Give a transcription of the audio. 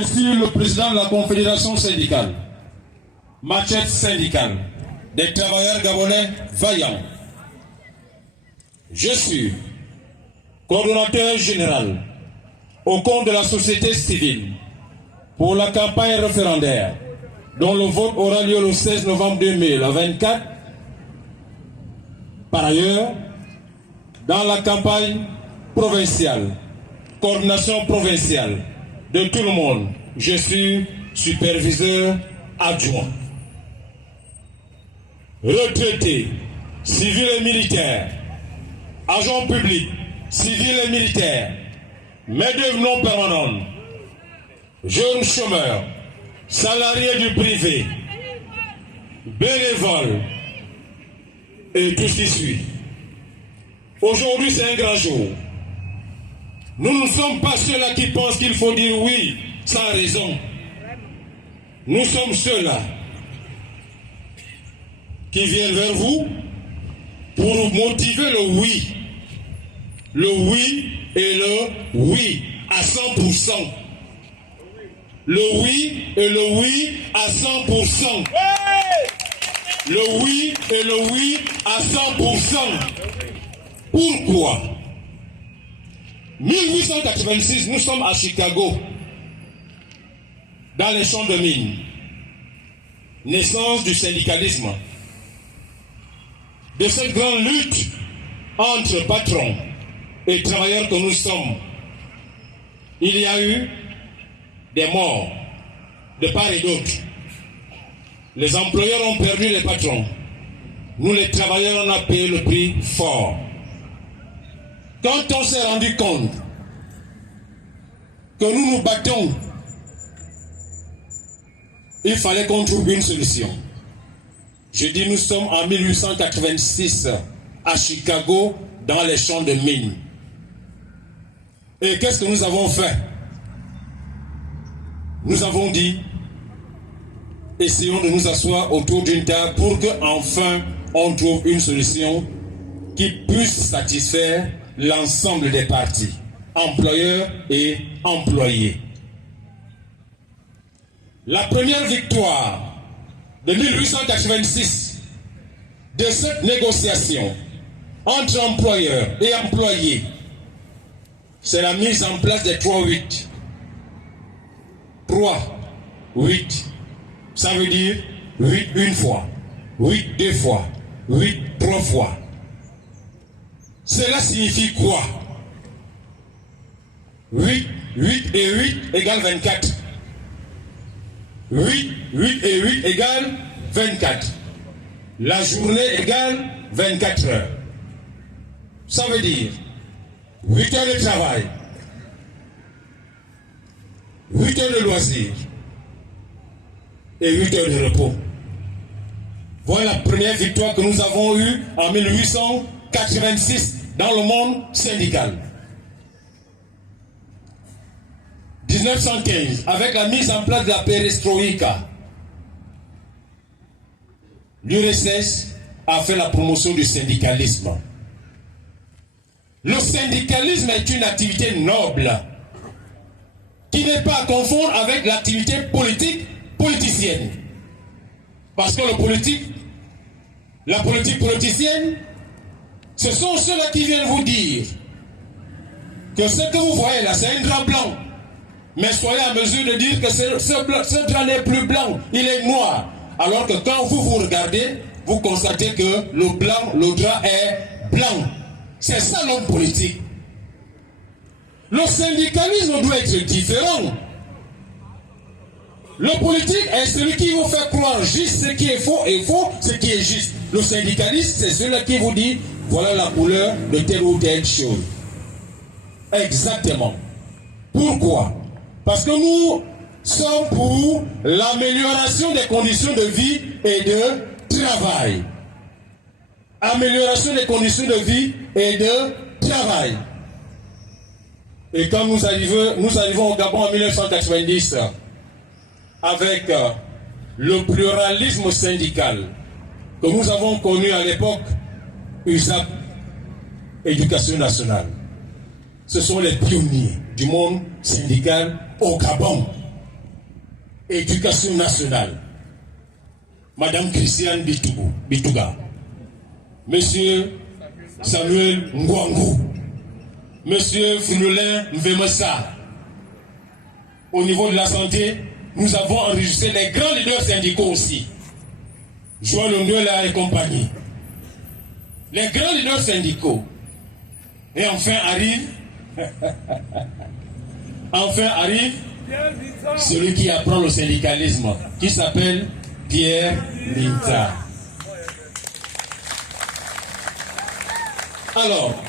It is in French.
Je suis le président de la Confédération syndicale, Machette syndicale, des travailleurs gabonais vaillants. Je suis coordonnateur général au compte de la société civile pour la campagne référendaire dont le vote aura lieu le 16 novembre 2024. Par ailleurs, dans la campagne provinciale, coordination provinciale de tout le monde, je suis superviseur adjoint. Retraités, civils et militaires, agents publics, civils et militaires, main-d'œuvre non permanente, jeunes chômeurs, salariés du privé, bénévoles et tout ce qui suit. Aujourd'hui, c'est un grand jour. Nous ne sommes pas ceux-là qui pensent qu'il faut dire oui sans raison. Nous sommes ceux-là qui viennent vers vous pour motiver le oui. Le oui et le oui à 100%. Le oui et le oui à 100%. Le oui et le oui à 100%. Pourquoi? 1886, nous sommes à Chicago, dans les champs de mines. Naissance du syndicalisme. De cette grande lutte entre patrons et travailleurs que nous sommes, il y a eu des morts de part et d'autre. Les employeurs ont perdu les patrons. Nous, les travailleurs, on a payé le prix fort. Quand on s'est rendu compte que nous nous battons, il fallait qu'on trouve une solution. Je dis, nous sommes en 1886 à Chicago, dans les champs de mines. Et qu'est-ce que nous avons fait? Nous avons dit, essayons de nous asseoir autour d'une table pour qu'enfin on trouve une solution qui puisse satisfaire l'ensemble des parties, employeurs et employés. La première victoire de 1886 de cette négociation entre employeurs et employés, c'est la mise en place des 3-8. 3-8. Ça veut dire 8 une fois, 8 deux fois, 8 trois fois. Cela signifie quoi? 8 et 8 égale 24. 8 et 8 égale 24. La journée égale 24 heures. Ça veut dire 8 heures de travail, 8 heures de loisirs et 8 heures de repos. Voilà la première victoire que nous avons eue en 1886 dans le monde syndical. 1915, avec la mise en place de la perestroïka, l'URSS a fait la promotion du syndicalisme. Le syndicalisme est une activité noble qui n'est pas à confondre avec l'activité politicienne. Parce que la politique politicienne, ce sont ceux-là qui viennent vous dire que ce que vous voyez là, c'est un drap blanc. Mais soyez à mesure de dire que ce drap n'est plus blanc, il est noir. Alors que quand vous regardez, vous constatez que le drap est blanc. C'est ça l'homme politique. Le syndicalisme doit être différent. Le politique est celui qui vous fait croire juste ce qui est faux et faux ce qui est juste. Le syndicaliste, c'est celui qui vous dit voilà la couleur de telle ou telle chose. Exactement. Pourquoi? Parce que nous sommes pour l'amélioration des conditions de vie et de travail. Amélioration des conditions de vie et de travail. Et quand nous arrivons au Gabon en 1990, avec le pluralisme syndical que nous avons connu à l'époque, USAP, Éducation nationale. Ce sont les pionniers du monde syndical au Gabon. Éducation nationale, Madame Christiane Bitouga, Monsieur Samuel Ngwangu, Monsieur Frunolin Mvemessa. Au niveau de la santé, nous avons enregistré les grands leaders syndicaux aussi. Joël Ondiola et compagnie. Les grands leaders syndicaux. Et enfin arrive celui qui apprend le syndicalisme, qui s'appelle Pierre Minta. Alors,